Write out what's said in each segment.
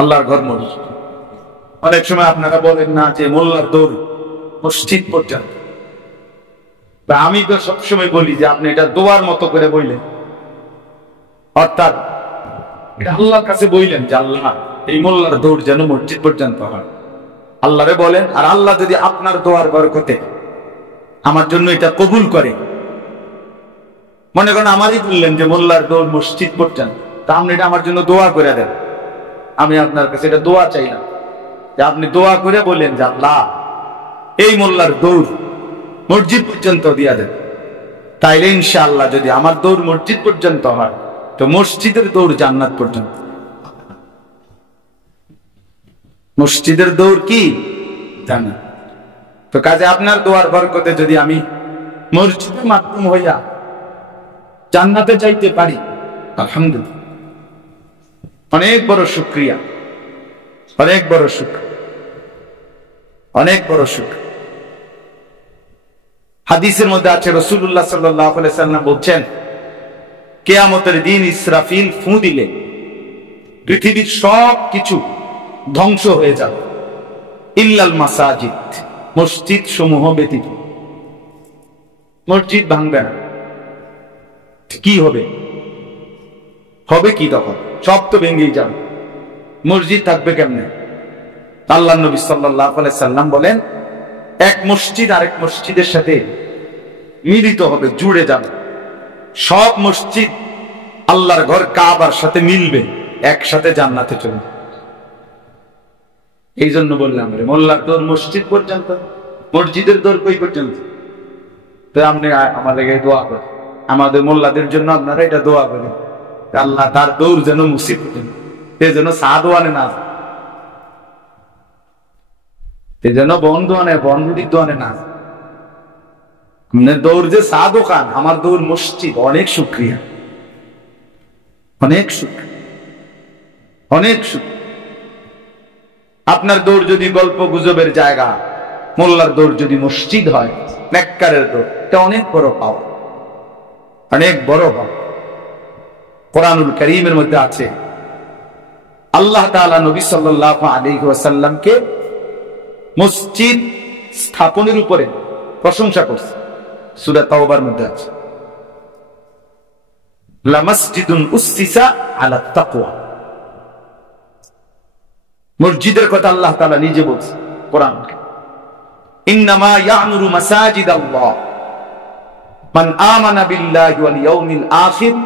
আল্লাহর ঘর মসজিদ। অনেক সময় আপনারা বলেন না যে মোল্লার দৌড় মসজিদ পর্যন্ত, আমি তো সবসময় বলি যে আপনি এটা দোয়ার মতো করে বললেন, অর্থাৎ এটা আল্লাহর কাছে বললেন যে আল্লাহ এই মোল্লার দৌড় যেন মসজিদ পর্যন্ত হয়। আল্লাহরে বলেন, আর আল্লাহ যদি আপনার দোয়ার বরকতে আমার জন্য এটা কবুল করে, মনে করেন আমারই বললেন যে মোল্লার দৌড় মসজিদ পর্যন্ত, তা আপনি এটা আমার জন্য দোয়া করে দেন। আমি আপনার কাছে এটা দোয়া চাইলাম যে আপনি দোয়া করে বলেন যে আল্লাহ এই মোল্লার দৌড় মসজিদ পর্যন্ত দিয়া দেন। তাইলে ইনশাআল্লাহ যদি আমার দৌড় মসজিদ পর্যন্ত হয়, তো মসজিদের দৌড় জান্নাত পর্যন্ত। মসজিদের দৌড় কি জান্নাত। তো কাজে আপনার দোয়ার বরকতে যদি আমি মসজিদের মাধ্যম হইয়া জান্নাতে যাইতে পারি, আলহামদুলিল্লাহ, অনেক বড় শুকরিয়া, অনেক বড় শুকর, অনেক বড় শুকর। হাদিসের মধ্যে আছে রাসূলুল্লাহ সাল্লাল্লাহু আলাইহি সাল্লাম বলছেন, কিয়ামতের দিন ইসরাফিল ফু দিলে পৃথিবীর সব কিছু ধ্বংস হয়ে যাবে, ইল্লাল মাসাজিদ, মসজিদ সমূহ ব্যতীত। মসজিদ ভাঙবে না, কি হবে? হবে কি তখন? সব তো ভেঙেই যাবে, মসজিদ থাকবে কেমনে? আল্লাহর নবী সাল্লাল্লাহু আলাইহি সাল্লাম বলেন, এক মসজিদ আরেক মসজিদের সাথে মিলিত হবে, জুড়ে যাবে। সব মসজিদ আল্লাহর ঘর কাবার সাথে মিলবে, একসাথে জান্নাতে চলবে। এই জন্য বললাম মোল্লার দৌড় মসজিদ পর্যন্ত, মসজিদের দৌড় কই পর্যন্ত? তো আপনি আমাদের দোয়া করেন, আমাদের মোল্লাদের জন্য আপনারা এটা দোয়া করেন, আল্লাহ তার দৌড় যেন মসজিদ পর্যন্ত, যেন সাদওয়ানে না, যেন বন্ধু আনে, বন্ধুদিক দোয়ানে না। দৌড় যে সাদও খান, আমার দৌড় মসজিদ। অনেক শুকরিয়া, অনেক শুকরিয়া, অনেক শুকরিয়া। আপনার দৌড় যদি গল্প গুজবের জায়গা, মোল্লার দৌড় যদি মসজিদ হয়, নেককারের দৌড়, এটা অনেক বড় পাওয়া, অনেক বড় পাওয়া। কোরআনুল কারীমের মধ্যে আছে আল্লাহ তাআলা নবী সাল্লাল্লাহু আলাইহি ওয়াসাল্লামকে মসজিদ স্থাপনের উপরে প্রশংসা করছে। সূরা তাওবার মধ্যে আছে, লামাসজিদুন উসসিসা আলা তাকওয়া। মসজিদের কথা আল্লাহ তাআলা নিজে বলছে কোরআনে, ইন্নামা ইয়া'মুরু মাসাজিদাল্লাহ মান আমানা বিল্লাহি ওয়াল ইয়াউমিল আখির।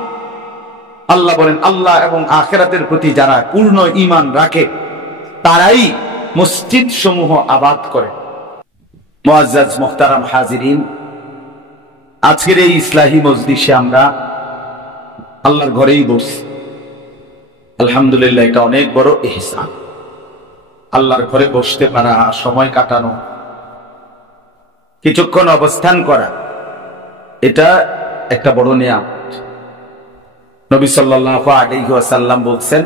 আল্লাহ বলেন, আল্লাহ এবং আখিরাতের প্রতি যারা পূর্ণ ঈমান রাখে তারাই মসজিদ সমূহ আবাদ করে। মুআজ্জাজ মুহতারাম হাজিরিন, আজকের এই ইসলাহি মজলিসে আমরা আল্লাহর ঘরেই বসছি, আলহামদুলিল্লাহ। এটা অনেক বড় ইহসান, আল্লাহর ঘরে বসতে পারা, সময় কাটানো, কিছুক্ষণ অবস্থান করা, এটা একটা বড় নিয়ামত। নবী সাল্লাল্লাহু আলাইহি ওয়াসাল্লাম বলছেন,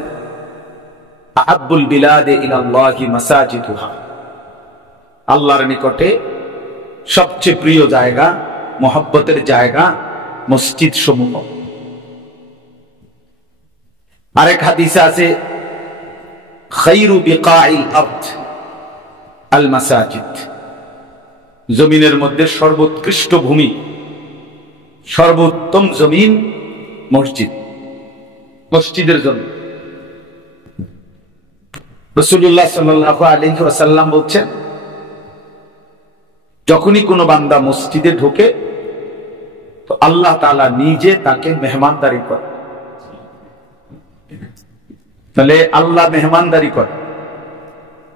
আহাব্বুল বিলাদে ইলাল্লাহি মাসাজিদুহা। আল্লাহর নিকটে সবচেয়ে প্রিয় জায়গা, মহব্বতের জায়গা মসজিদ সমূহ। আরেক হাদিসে আছে, খায়রু বিকাইল আরদ আল মাসাজিদ। জমিনের মধ্যে সর্বোৎকৃষ্ট ভূমি, সর্বোত্তম জমিন মসজিদ, মসজিদের জন্য। রাসূলুল্লাহ সাল্লাল্লাহু আলাইহি ওয়াসাল্লাম বলছেন, যখনই কোনো বান্দা মসজিদে ঢোকে তো আল্লাহ তাআলা নিজে তাকে মেহমানদারি করে। তাহলে আল্লাহ মেহমানদারি করে।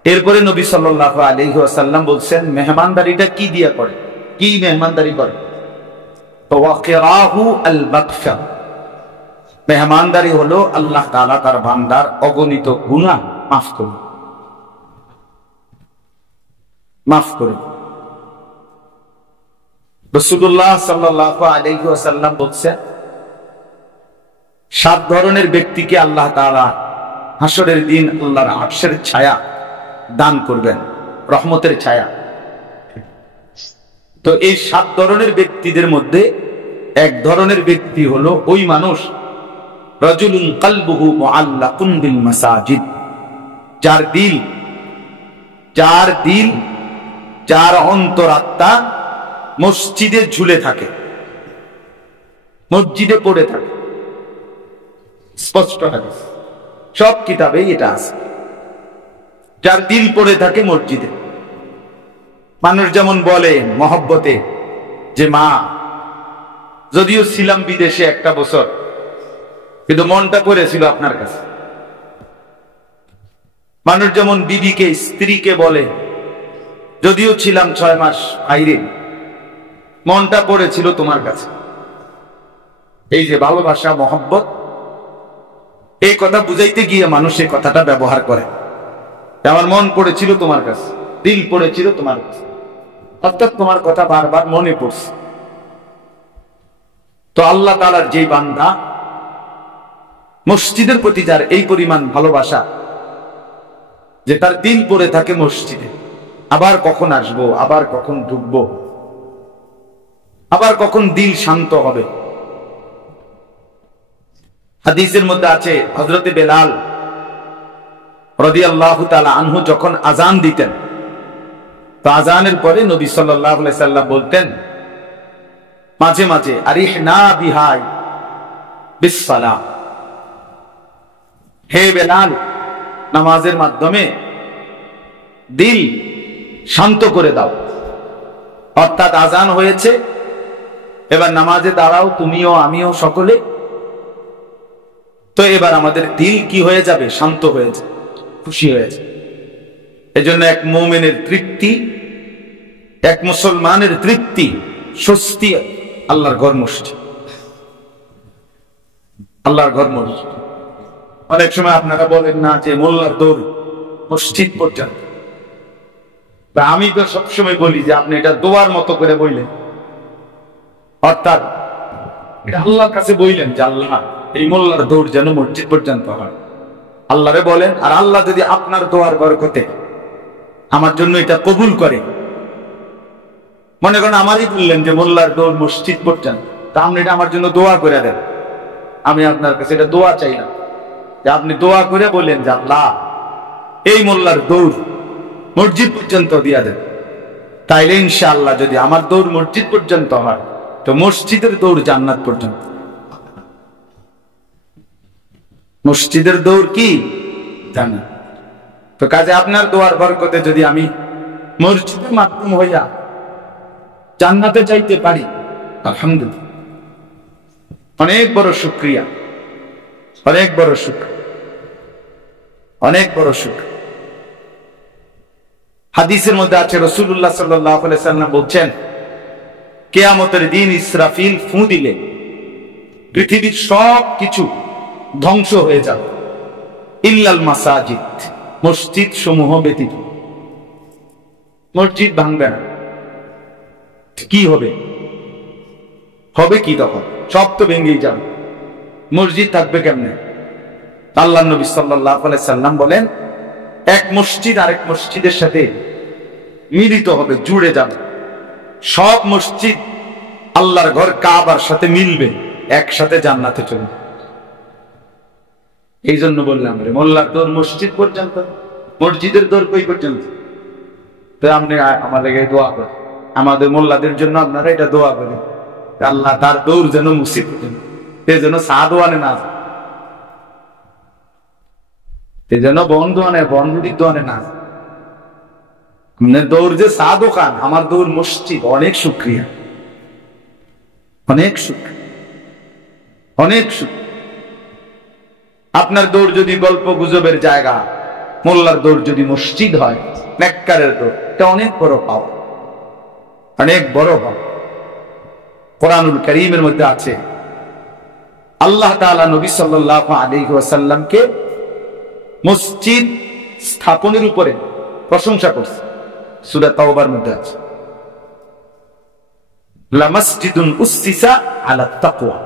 এরপরে নবী সাল্লাল্লাহু আলাইহি ওয়াসাল্লাম বলছেন, মেহমানদারিটা কি দিয়া করে? কি মেহমানদারি করে? ওয়াকিরাহু আল মাগফিরা। মেহমানদারি হলো আল্লাহ তাআলা তার বান্দার অগণিত গুনাহ মাফ করুন, মাফ করুন। রাসূলুল্লাহ সাল্লাল্লাহু আলাইহি ওয়াসাল্লাম বলছেন, 7 ধরনের ব্যক্তিকে আল্লাহ তাআলা হাসরের দিন আল্লাহর আরশের ছায়া দান করবেন, রহমতের ছায়া। তো এই 7 ধরনের ব্যক্তিদের মধ্যে এক ধরনের ব্যক্তি হলো ওই মানুষ, রাজুলুন কলবুহু মুআল্লাকুন বিল মাসাজিদ, যার দিল যার দিল যার অন্তরাত্মা মসজিদে ঝুলে থাকে, মসজিদে পড়ে থাকে। স্পষ্ট হাদিস, সব কিতাবেই এটা আছে। যার দিল পড়ে থাকে মসজিদে। মানুষ যেমন বলে মহব্বতে যে মা, যদিও ছিলাম বিদেশে একটা বছর, কিন্তু মনটা পড়েছিল আপনার কাছে। মানুষ যেমন বিবিকে, স্ত্রীকে বলে যদিও ছিলাম 6 মাস বাইরে, মনটা পড়েছিল তোমার কাছে। এই যে ভালোবাসা, মহব্বত, এই কথা বুঝাইতে গিয়ে মানুষ এই কথাটা ব্যবহার করে, আমার মন পড়েছিল তোমার কাছে, দিল পড়েছিল তোমার কাছে, অর্থাৎ তোমার কথা বারবার মনে পড়ছে। তো আল্লাহ তাআলার যে বান্দা, মসজিদের প্রতি যার এই পরিমাণ ভালোবাসা যে তার দিল পড়ে থাকে মসজিদে, আবার কখন আসবো, আবার কখন ঢুকবো, আবার কখন দিল শান্ত হবে। হাদিসের মধ্যে আছে হযরতে বেলাল রাদিয়াল্লাহু তাআলা আনহু যখন আযান দিতেন, তো আযানের পরে নবী সাল্লাল্লাহু আলাইহি সাল্লাম বলতেন মাঝে মাঝে, আরিহনা বিহাই বিসসালাম, হে বেলাল, নামাজের মাধ্যমে দিল শান্ত করে দাও। অর্থাৎ আযান হয়েছে, এবার নামাজে দাঁড়াও, তুমিও আমিও সকলে। তো এবার আমাদের দিল কি হয়ে যাবে? শান্ত হয়ে যাবে, খুশি হয়ে যাবে। এজন্য এক মুমিনের তৃপ্তি, এক মুসলমানের তৃপ্তি, স্বস্তি আল্লাহর ঘর মসজিদ। আল্লাহর ঘর মসজিদ। অনেক সময় আপনারা বলেন না যে মোল্লার দৌড় মসজিদ পর্যন্ত, আমি তো সবসময় বলি যে আপনি এটা দোয়ার মতো করে বললেন, অর্থাৎ এটা আল্লাহর কাছে বললেন যে আল্লাহ এই মোল্লার দৌড় যেন মসজিদ পর্যন্ত হয়। আল্লাহরে বলেন, আর আল্লাহ যদি আপনার দোয়ার বরকতে আমার জন্য এটা কবুল করে, মনে করেন আমারই বললেন যে মোল্লার দৌড় মসজিদ পর্যন্ত, তা আপনি এটা আমার জন্য দোয়া করে দেন। আমি আপনার কাছে এটা দোয়া চাইলাম যে আপনি দোয়া করে বলেন যে আল্লাহ এই মোল্লার দৌড় মসজিদ পর্যন্ত দিয়া দেন। তাইলে ইনশাআল্লাহ যদি আমার দৌড় মসজিদ পর্যন্ত হয়, তো মসজিদের দৌড় জান্নাত পর্যন্ত। মসজিদের দৌড় কি? জান্নাত। তো কাজে আপনার দোয়ার বরকতে যদি আমি মসজিদের মাধ্যম হইয়া জান্নাতে চাইতে পারি, আলহামদুলিল্লাহ, অনেক বড় শুকরিয়া, অনেক বড় শুকরিয়া, অনেক বড় শুকরিয়া। হাদিসের মধ্যে আছে রাসূলুল্লাহ সাল্লাল্লাহু আলাইহি সাল্লাম বলছেন, কিয়ামতের দিন ইসরাফিল ফু দিলে পৃথিবীর সব কিছু ধ্বংস হয়ে যাবে, ইল্লাল মাসাজিদ, মসজিদ সমূহ ব্যতীত। মসজিদ ভাঙবে না। কি হবে? হবে কি তখন? সব তো ভেঙেই যাবে, মসজিদ থাকবে কেমনে? আল্লাহর নবী সাল্লাল্লাহু আলাইহি সাল্লাম বলেন, এক মসজিদ আরেক মসজিদের সাথে মিলিত হবে, জুড়ে যাবে। সব মসজিদ আল্লাহর ঘর কাবার সাথে মিলবে, একসাথে জান্নাতে চলে। এই জন্য বললাম রে, মোল্লার দৌড় মসজিদ পর্যন্ত, মসজিদের দৌড় কই পর্যন্ত? তো আপনি আমাদের দোয়া করেন, আমাদের মোল্লাদের জন্য আপনারা এটা দোয়া করেন, আল্লাহ তার দৌড় যেন মসজিদ পর্যন্ত, সে যেন সাদওয়ানে না যায়, সে যেন বন্ধুয়ানে বন্ধুটির দোয়ানে না যায়। দৌড় যে সাদও খান, আমার দৌড় মসজিদ। অনেক শুকরিয়া, অনেক শুকরিয়া, অনেক শুকরিয়া। আপনার দৌড় যদি গল্প গুজবের জায়গা, মোল্লার দৌড় যদি মসজিদ হয়, নেককারের দৌড়, এটা অনেক বড় পাওয়া, অনেক বড় পাওয়া। কোরআনুল কারীমের মধ্যে আছে আল্লাহ তাআলা নবী সাল্লাল্লাহু আলাইহি ওয়াসাল্লামকে মসজিদ স্থাপনের উপরে প্রশংসা করছে। সূরা তাওবার মধ্যে আছে, লামাসজিদুন উসসিসা আলা তাকওয়া।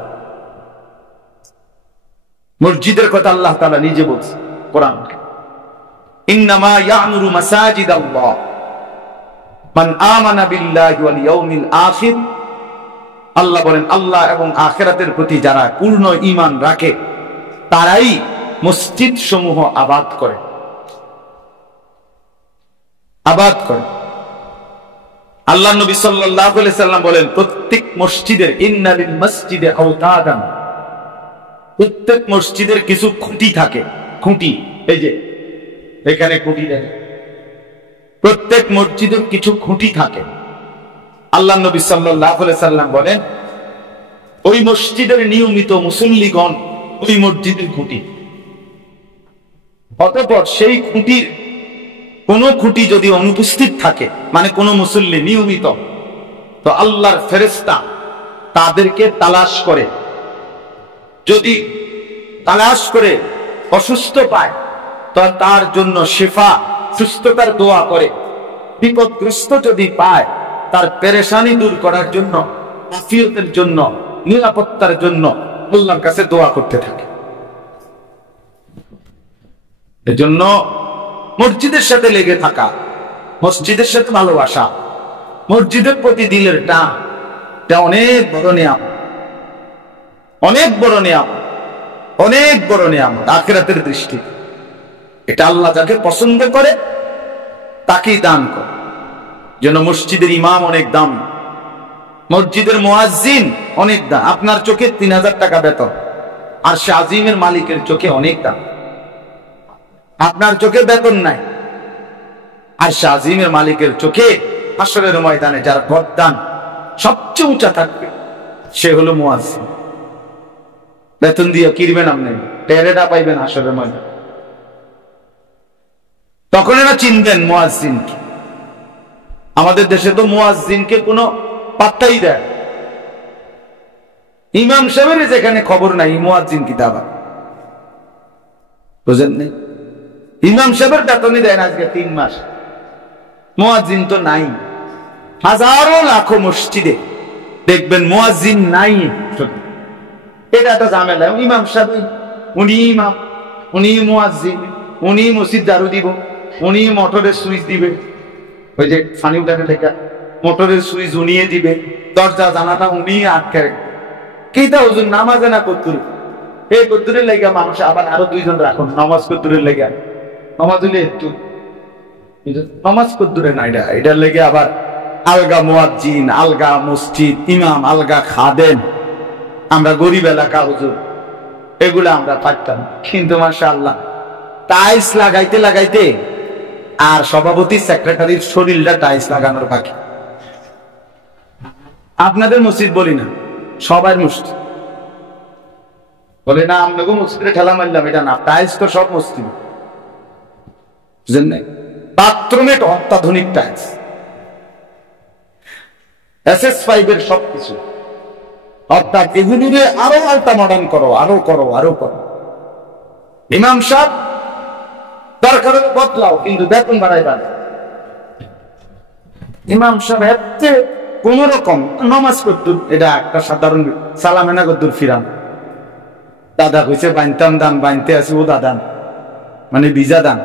মসজিদের কথা আল্লাহ তাআলা নিজে বলছে কোরআনে, ইন্নামা ইয়া'মুরু মাসাজিদাল্লাহ মান আমানা বিল্লাহি ওয়াল ইয়াউমিল আখির। আল্লাহ বলেন, আল্লাহ এবং আখিরাতের প্রতি যারা পূর্ণ ঈমান রাখে, তারাই মসজিদ সমূহ আবাদ করে। আবাদ করে। আল্লাহ নবী সাল্লাল্লাহু আলাইহি সাল্লাম বলেন, প্রত্যেক মসজিদের ইন্না লিল মসজিদে আওতাদান, প্রত্যেক মসজিদের কিছু খুঁটি থাকে। খুঁটি, এই যে এখানে খুঁটি দেখেন, প্রত্যেক মসজিদের কিছু খুঁটি থাকে। আল্লাহ নবী সাল্লাল্লাহু আলাইহি সাল্লাম বলেন, ওই মসজিদের নিয়মিত মুসল্লিগণ ওই মসজিদের খুঁটি। অতঃপর সেই খুঁটির কোন খুঁটি যদি অনুপস্থিত থাকে, মানে কোন মুসল্লি নিয়মিত, তো আল্লাহর ফেরেশতা তাদেরকে তালাশ করে, যদি তালাশ করে অসুস্থ পায় তো তার জন্য শিফা, সুস্থতার দোয়া করে। বিপদগ্রস্ত যদি পায় তার পেরেশানি দূর করার জন্য, আফিয়তের জন্য, নিরাপত্তার জন্য আল্লাহর কাছে দোয়া করতে থাকে। এজন্য মসজিদের সাথে লেগে থাকা, মসজিদের সাথে ভালোবাসা, মসজিদের প্রতি দিলের টান, এটা অনেক বড় নিয়ামত, অনেক বড় নিয়ামত, অনেক বড় নিয়ামত আখিরাতের দৃষ্টিতে। এটা আল্লাহ যাকে পছন্দ করে তাকেই দান করে। যেন মসজিদের ইমাম অনেক দাম, মসজিদের মুয়াজ্জিন অনেক দাম। আপনার চোখে 3000 টাকা বেতন, আর সে আজিমের মালিকের চোখে অনেক দাম। আপনার চোখে বেতন নাই, আর সে আজিমের মালিকের চোখে হাসরের ময়দানে যার গর্দান সবচেয়ে উঁচা থাকবে সে হলো মুয়াজ্জিন। বেতন দিয়ে কিনবেন, আপনি টেরেটা পাইবেন হাসরের ময়দানে, তখন এরা চিনবেন মুয়াজ্জিনকে। আমাদের দেশে তো মুয়াজ্জিনকে কোনো পাত্তাই দেয়, ইমাম সাহেবের যেখানে খবর নাই মুয়াজ্জিন কি দাবা, বুঝেন নাই? ইমাম সাহেবের বেতনই দেয় না আজকে 3 মাস, মুয়াজ্জিন তো নাই। হাজারো লাখো মসজিদে দেখবেন মুয়াজ্জিন নাই। এটা একটা ঝামেলা। ইমাম সাহেব উনি ইমাম, উনি মুয়াজ্জিন, উনি মসজিদ ঝাড়ু দিব, উনি মোটরের সুইচ দিবে, ওই যে ফানি উঠানে লেখা মোটরের সুইচ উনিয়ে দিবে, দরজা জানাটা উনি আটকে কিতা হুজুর নামাজে না কদ্দুর, এই কদ্দুরের লেগে মানুষ আবার আরো 2 জন রাখুন নামাজ কদ্দুরের লেগে। নামাজ হইলে একটু নামাজ কদ্দুরে না, এটার লেগে আবার আলগা মুয়াজ্জিন, আলগা মসজিদ, ইমাম আলগা খাদেম। আমরা গরিব এলাকা হুজুর, এগুলা আমরা পারতাম। কিন্তু মাশাআল্লাহ টাইলস লাগাইতে লাগাইতে আর সভাপতি সেক্রেটারির শরীরটা টাইলস লাগানোর বাকি। আপনাদের মসজিদ বলি না, সবার মসজিদ বলে না আপনাকে মসজিদে ঠেলা মারলাম, এটা না, টাইলস তো সব মসজিদ, বুঝলেন না? বাথরুমে অত্যাধুনিক টাইলস, SS5 এর সবকিছু। অর্থাৎ এগুলিরে আরো আলটা মডার্ন করো, আরো করো, আরো করো। ইমাম সাহেব দরকার বদলাও, কিন্তু বেতন বাড়াইবা না। ইমাম সাহেব এতে কোন রকম নামাজ কদ্দুর, এটা একটা সাধারণ সালামেনা কদ্দুর ফিরান। দাদা কইছে বানতাম দান, বানতে আছি ও দাদান, মানে ভিজা দান।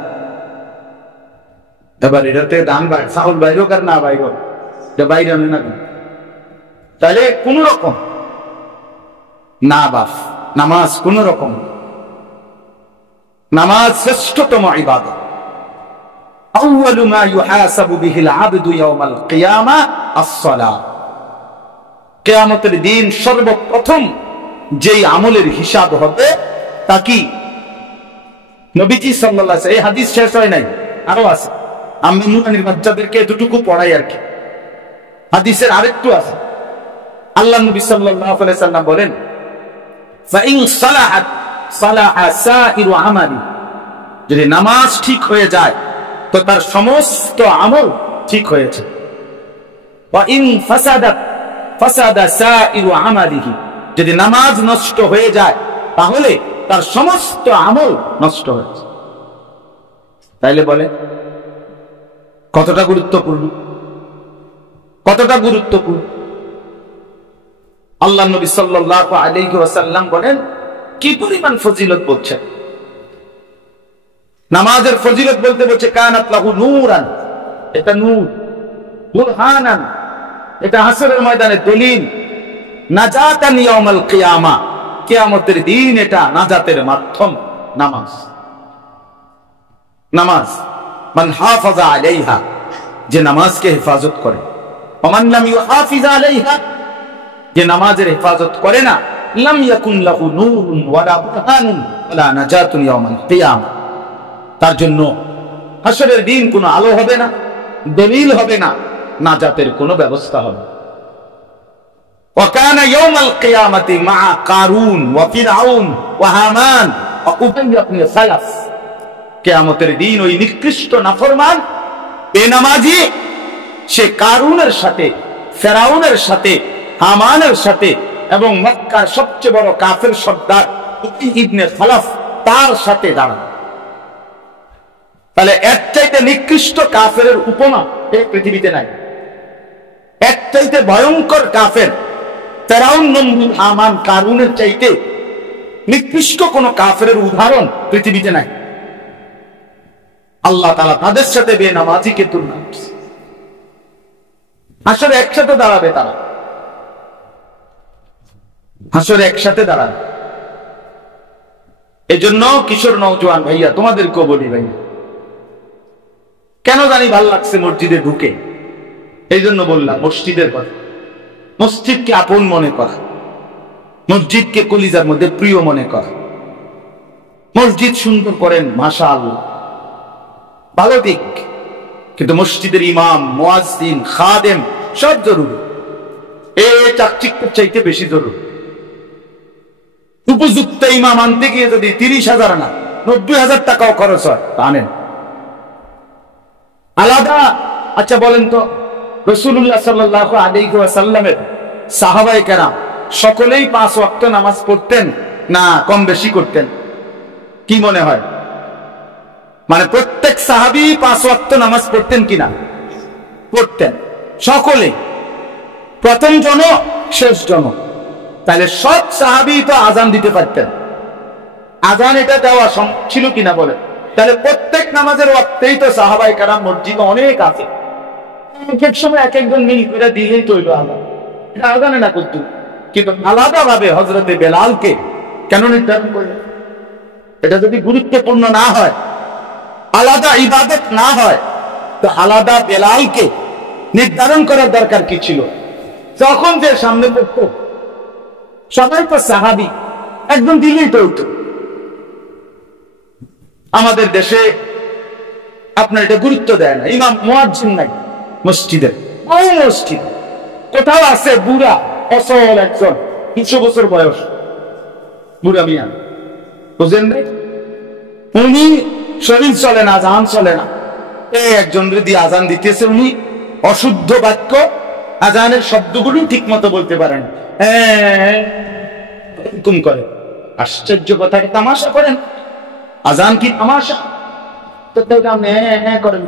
এবার এটাতে দান বাইর, চাউল বাইরও আর না বাইর, এটা বাইরে আনে না। তাহলে কোন রকম না বাপ, নামাজ কোন রকম, নামাজ শ্রেষ্ঠতম ইবাদত। আউয়ালু মা ইউহাসাবু বিহিল আবদু ইয়াউমাল কিয়ামাহ আস-সালাহ। কিয়ামতের দিন সর্বপ্রথম যেই আমলের হিসাব হবে তা কি? নবীজি সাল্লাল্লাহু আলাইহি ওয়াসাল্লাম, এই হাদিস শেষ হয় নাই, আরো আছে। আমি নুরানির বাচ্চাদেরকে এতটুকু পড়াই আর কি। হাদিসের আরেকটু আছে। আল্লাহ নবী সাল্লাল্লাহু আলাইহি ওয়াসাল্লাম বলেন, ফাইন সালাহাত সালাহা সাইরু আমালি। যদি নামাজ ঠিক হয়ে যায় তো তার সমস্ত আমল ঠিক হয়েছে। ওয়া ইন ফাসাদাত ফাসাদা সাইরু আমালিহি। যদি নামাজ নষ্ট হয়ে যায় তাহলে তার সমস্ত আমল নষ্ট হয়েছে। তাইলে বলে কতটা গুরুত্বপূর্ণ, কতটা গুরুত্বপূর্ণ। আল্লাহ নবী সাল্লাল্লাহু আলাইহি ওয়াসাল্লাম বলেন, কি পরিমাণ ফজিলত বলছেন। নামাজের ফজিলত বলতে বলছে কানাত লাহু নূরান, এটা নূর, বুরহানান, এটা হাসরের ময়দানে দলিল, নাজাতান ইয়াউমাল কিয়ামা, কিয়ামতের দিন এটা নাজাতের মাধ্যম। নামাজ, নামাজ মান হাফাজা আলাইহা, যে নামাজকে হেফাজত করে, ওমান লাম ইউহাফিজ আলাইহা, যে নামাজের হেফাজত করে না, লাম ইয়াকুন লাহু নূরুন ওয়ালা বুরহানুন ওয়ালা নাজাতুন ইয়াউমাল কিয়ামা, তার জন্য হাসরের দিন কোনো আলো হবে না, দলিল হবে না, নাজাতের কোনো ব্যবস্থা হবে। ওয়া কানা ইয়াউমাল কিয়ামাতি মা কারুন ওয়া ফিরআউন ওয়া হামান ওয়া উবাই ইবনে সালাফ, কিয়ামতের দিন ওই নিকৃষ্ট নাফরমান বেনামাজি সে কারুনের সাথে, ফেরাউনের সাথে, হামানের সাথে এবং মক্কার সবচেয়ে বড় কাফের সর্দার উবাই ইবনে খালাফ তার সাথে দাঁড়াবে। তাহলে এর চাইতে নিকৃষ্ট কাফেরের উপমা এই পৃথিবীতে নাই। এর চাইতে ভয়ঙ্কর কাফের ফেরাউন, নমরুদ, হামান, কারুনের চাইতে নিকৃষ্ট কোন কাফেরের উদাহরণ পৃথিবীতে নাই। আল্লাহ তাআলা তাদের সাথে বেনামাজিকে তুলনা করছে। হাসরে একসাথে দাঁড়াবে তারা, হাসরে একসাথে দাঁড়াবে। এজন্য কিশোর নওজোয়ান ভাইয়া তোমাদেরকেও বলি, ভাইয়া কেন জানি ভাল লাগছে মসজিদে ঢুকে, এই জন্য বললাম মসজিদের কথা। মসজিদকে আপন মনে করা, মসজিদকে কলিজার মধ্যে প্রিয় মনে করা। মসজিদ সুন্দর করেন মাশাআল্লাহ, ভালো দিক, কিন্তু মসজিদের ইমাম, মুয়াজ্জিন, খাদেম সব জরুরি। এই চাকচিক্যের চাইতে বেশি জরুরি। উপযুক্ত ইমাম আনতে গিয়ে যদি 30,000 না 90,000 টাকাও খরচ হয়, আনেন আলাদা। আচ্ছা বলেন তো, রাসূলুল্লাহ সাল্লাল্লাহু আলাইহি ওয়াসাল্লামের সাহাবায়ে কেরাম সকলেই 5 ওয়াক্ত নামাজ পড়তেন না কম বেশি করতেন? কি মনে হয়? মানে প্রত্যেক সাহাবী 5 ওয়াক্ত নামাজ পড়তেন কিনা? পড়তেন সকলে, প্রথম জন শেষ জন। তাহলে সব সাহাবী তো আজান দিতে পারতেন, আজান এটা দেওয়া ছিল কিনা বলে? তাহলে প্রত্যেক নামাজের ওয়াক্তেই তো সাহাবায়ে কেরাম মসজিদে অনেক আছে, এক এক সময় এক একজন মিল করে দিলেই তো হইলো আজান। এটা আজানে না করত, কিন্তু আলাদা ভাবে হযরতে বেলালকে কেন নির্ধারণ করলেন? এটা যদি গুরুত্বপূর্ণ না হয়, আলাদা ইবাদত না হয়, তো আলাদা বেলালকে নির্ধারণ করার দরকার কি ছিল? যখন যে সামনে পড়তো সবাই তো সাহাবী, একদম দিলেই তো হইতো। আমাদের দেশে আপনার এটা গুরুত্ব দেয় না, ইমাম মুয়াজ্জিন নাই মসজিদে। ওই মসজিদ কোথাও আছে বুড়া অসল একজন 200 বছর বয়স বুড়া মিয়া, বুঝেন নাই? উনি শরীর চলে না, আজান চলে না, এই একজন যদি আজান দিতেছে, উনি অশুদ্ধ বাক্য আজানের শব্দগুলো ঠিক মতো বলতে পারেন, হুকুম করে। আশ্চর্য কথা, তামাশা করেন? আজান কি তামাশা? তো করেন,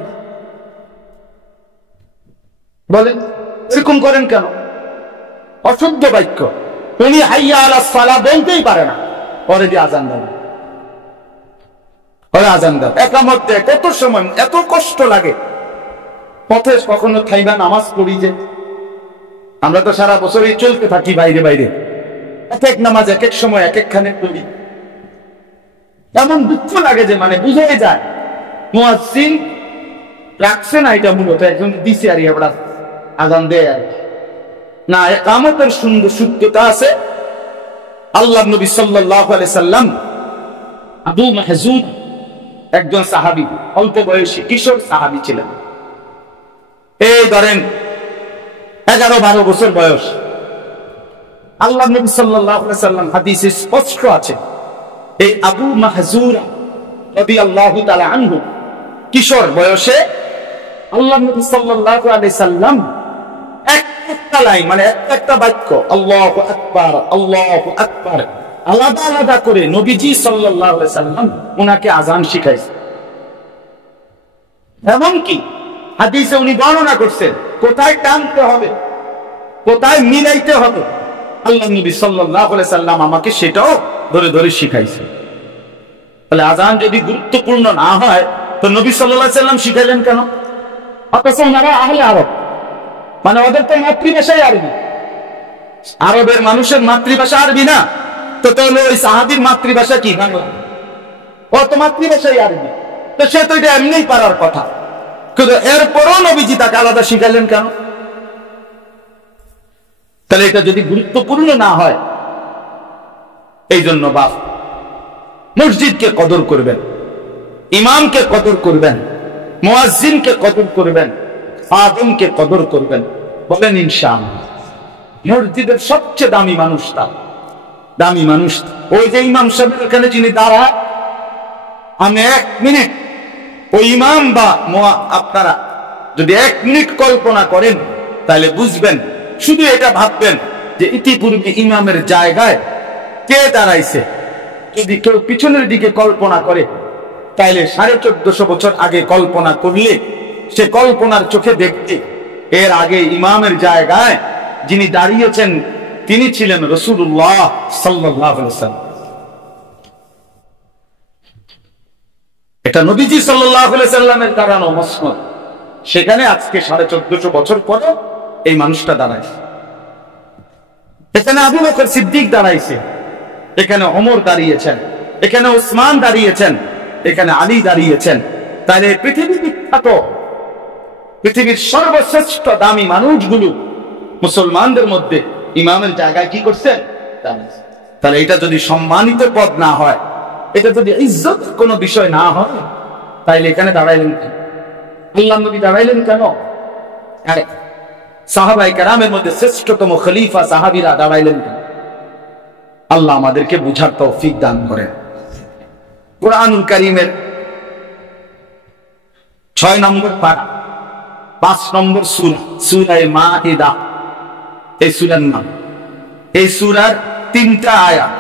বলেন এরকম করেন কেন? অশুদ্ধ বাক্য। উনি হাইয়া আলাস সালাহ বলতেই পারে না, পরে দিয়ে আজান দেন, পরে আজান দেন। একামত দেয়, কত সময়, এত কষ্ট লাগে। পথে কখনো থাইবা নামাজ পড়ি যে, আমরা তো সারা বছরই চলতে থাকি বাইরে বাইরে, এক এক নামাজ এক এক সময় এক একখানে পড়ি। এমন দুঃখ লাগে যে মানে বুঝে যায় মুয়াজ্জিন রাখছে না, এটা মূলত একজন দিছে আর এবার আজান দেয় আর না। ইকামতের সুন্দর সূক্ষ্মতা আছে। আল্লাহর নবী সাল্লাল্লাহু আলাইহি সাল্লাম আবু মাহজুর একজন সাহাবী, অল্প বয়সী কিশোর সাহাবী ছিলেন। এই ধরেন 11-12 বছর বয়স। আল্লাহর নবী সাল্লাল্লাহু আলাইহি সাল্লাম হাদিসে স্পষ্ট আছে, এই আবু মাহজুর রাদিয়াল্লাহু তাআলা আনহু কিশোর বয়সে আল্লাহর নবী সাল্লাল্লাহু আলাইহি সাল্লাম একটা লাইন, মানে একটা বাক্য, আল্লাহু আকবার, আল্লাহু আকবার, আলাদা আলাদা করে নবীজি সাল্লাল্লাহু আলাইহি সাল্লাম উনাকে আজান শিখাইছে। এমনকি হাদিসে উনি বর্ণনা করছেন কোথায় টানতে হবে, কোথায় মিলাইতে হবে। আল্লাহ নবী সাল্লাল্লাহু আলাইহি সাল্লাম আমাকে সেটাও ধরে ধরে শিখাইছে। তাহলে আজান যদি গুরুত্বপূর্ণ না হয়, তো নবী সাল্লাল্লাহু আলাইহি সাল্লাম শিখাইলেন কেন? অথচ ওনারা আহলে আরব, মানে ওদের তো মাতৃভাষাই আরবি। আরবের মানুষের মাতৃভাষা আরবি না, তো তাহলে ওই সাহাবীর মাতৃভাষা কি? বাংলা। ও তো মাতৃভাষাই আরবি, তো সে তো এটা এমনিই পারার কথা। কিন্তু এরপরও নবীজি তাকে আলাদা শিখাইলেন কেন? তাহলে এটা যদি গুরুত্বপূর্ণ না হয়, এই জন্য বাপ মসজিদকে কদর করবেন, ইমামকে কদর করবেন, মুয়াজ্জিনকে কদর করবেন, খাদেমকে কদর করবেন। বলেন ইনশাআল্লাহ। মসজিদের সবচেয়ে দামি মানুষটা, দামি মানুষ ওই যে ইমাম সাহেবের ওখানে যিনি দাঁড়ায়, আমি 1 মিনিট ওই ইমাম বা আপনারা যদি 1 মিনিট কল্পনা করেন তাহলে বুঝবেন, শুধু এটা ভাববেন যে ইতিপূর্বে ইমামের জায়গায় কে দাঁড়াইছে। যদি কেউ পিছনের দিকে কল্পনা করে তাহলে 1450 বছর আগে কল্পনা করলে সে কল্পনার চোখে দেখতে এর আগে ইমামের জায়গায় যিনি দাঁড়িয়েছেন তিনি ছিলেন রাসূলুল্লাহ সাল্লাল্লাহু আলাইহি ওয়াসাল্লাম। এটা নবীজি সাল্লাল্লাহু আলাইহি ওয়াসাল্লামের দাঁড়ানো মসনদ, সেখানে আজকে 1450 বছর পরে এই মানুষটা দাঁড়াইছে। এখানে আবু বকর সিদ্দিক দাঁড়াইছে, এখানে ওমর দাঁড়িয়েছেন, এখানে উসমান দাঁড়িয়েছেন, এখানে আলী দাঁড়িয়েছেন। তাহলে পৃথিবী বিখ্যাত, পৃথিবীর সর্বশ্রেষ্ঠ দামি মানুষগুলো মুসলমানদের মধ্যে ইমামের জায়গায় কি করছেন? তাহলে এটা যদি সম্মানিত পদ না হয়, এটা যদি ইজ্জত কোনো বিষয় না হয়, তাইলে এখানে দাঁড়াইলেন কেন? আল্লাহর নবী দাঁড়াইলেন কেন? সাহাবায়ে কেরামের মধ্যে শ্রেষ্ঠতম খলিফা সাহাবীরা দাঁড়াইলেন কেন? আল্লাহ আমাদেরকে বুঝার তৌফিক দান করেন। কুরআনুল কারীমের 6 নম্বর পারা 5 নম্বর সূরা, সূরা মাইদা, এই সূরার নাম। এই সূরার 3টা আয়াত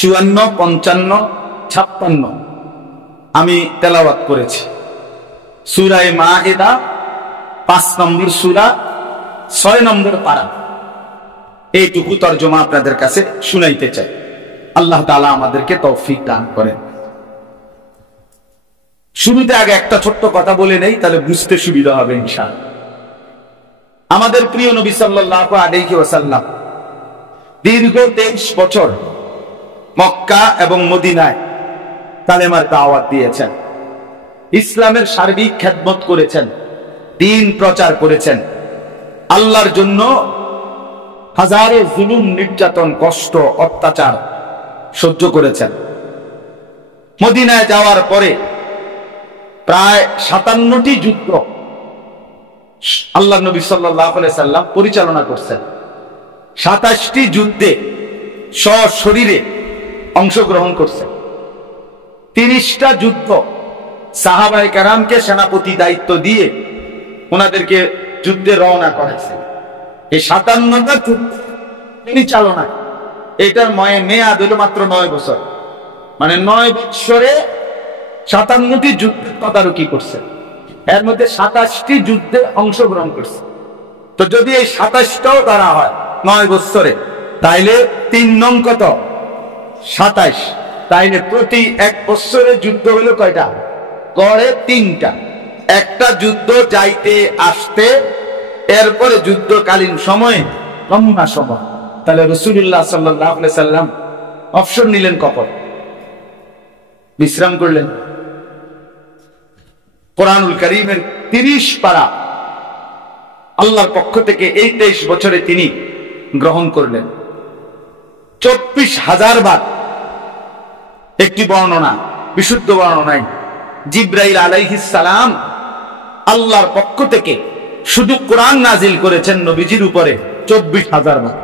54, 55, 56 আমি তেলাওয়াত করেছি। সূরা মাইদা 5 নম্বর সূরা, 6 নম্বর পারা, এইটুকু তরজমা আপনাদের কাছে শুনাইতে চাই। আল্লাহ তাআলা আমাদেরকে তৌফিক দান করেন। শুরুতে আগে একটা ছোট্ট কথা বলে নেই, তাহলে বুঝতে সুবিধা হবে ইনশাআল্লাহ। আমাদের প্রিয় নবী সাল্লাল্লাহু আলাইহি ওয়াসাল্লাম দীর্ঘ 23 বছর মক্কা এবং মদিনায় কালেমার দাওয়াত দিয়েছেন, ইসলামের সার্বিক খেদমত করেছেন, দ্বীন প্রচার করেছেন, আল্লাহর জন্য হাজারো জুলুম, নির্যাতন, কষ্ট, অত্যাচার সহ্য করেছেন। মদিনায় যাওয়ার পরে প্রায় 57টি যুদ্ধ আল্লাহর নবী সাল্লাল্লাহু আলাইহি সাল্লাম পরিচালনা করছেন। 27টি যুদ্ধে সশরীরে অংশগ্রহণ করছেন। 30টা যুদ্ধ সাহাবায়ে কেরামকে সেনাপতি দায়িত্ব দিয়ে ওনাদেরকে যুদ্ধে রওনা করেছেন। এই 57টা যুদ্ধ পরিচালনা, এটার মেয়াদ হলো মাত্র 9 বছর। মানে 9 বছরে 57টি যুদ্ধের তদারকি করছেন, এর মধ্যে 27টি যুদ্ধে অংশগ্রহণ করছে। তো যদি এই 27টাও ধরা হয় 9 বছরে, তাইলে 3 নং কত? 27। তাইলে প্রতি 1 বছরে যুদ্ধ হলো কয়টা? গড়ে 3টা। একটা যুদ্ধ যাইতে আসতে, এরপরে যুদ্ধকালীন সময়ে লম্বা সময়। তাহলে রাসূলুল্লাহ সাল্লাল্লাহু আলাইহি সাল্লাম অবসর নিলেন কখন? বিশ্রাম করলেন। কুরআনুল কারীমের 30 পারা আল্লাহর পক্ষ থেকে এই 23 বছরে তিনি গ্রহণ করলেন। 24,000 বার, একটি বর্ণনা, বিশুদ্ধ বর্ণনায় জিবরাইল আলাইহিস সালাম আল্লাহর পক্ষ থেকে শুধু কোরআন নাজিল করেছেন নবীজির উপরে 24,000 বার।